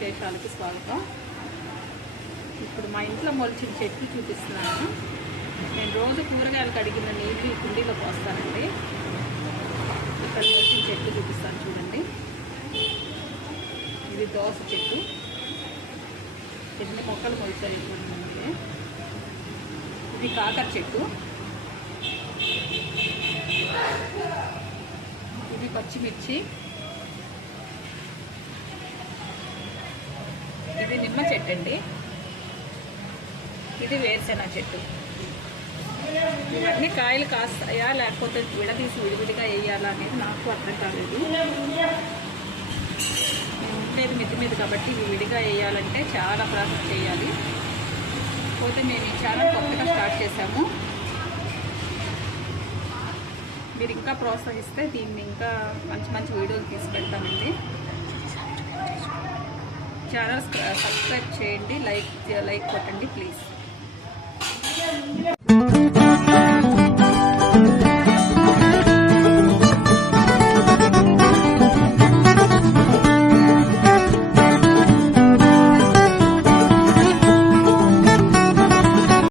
విశేషాలకి స్వాగతం. ఇప్పుడు మా ఇంట్లో మొలిచిన చెట్లు చూపిస్తున్నాను. నేను రోజు కూరగాయలు కడిగిన నీళ్ళు ఈ కుండీలో పోస్తానండి. ఇక్కడ మొలిచిన చెట్లు చూపిస్తాను చూడండి. ఇది దోస చెట్టు, ఎన్ని మొక్కలు మొలిచాయి చూడండి. ఇది కాకర చెట్టు, ఇది పచ్చిమిర్చి, ఇది నిమ్మ చెట్టు అండి, ఇది వేరుశెనగ చెట్టు. ఇవన్నీ కాయలు కాస్తాయా లేకపోతే విడదీసి విడివిడిగా వేయాలా అనేది నాకు అర్థం కాలేదు. నేను ఉండేది మిద్ది మీద కాబట్టి ఇవి విడిగా వేయాలంటే చాలా ప్రాసెస్ చేయాలి. పోతే మేము ఈ ఛానల్ కొత్తగా స్టార్ట్ చేసాము. మీరు ఇంకా ప్రోత్సహిస్తే దీన్ని ఇంకా మంచి మంచి వీడియోలు తీసి పెడతామండి. ఛానల్ సబ్స్క్రైబ్ చేయండి, లైక్ కొట్టండి ప్లీజ్.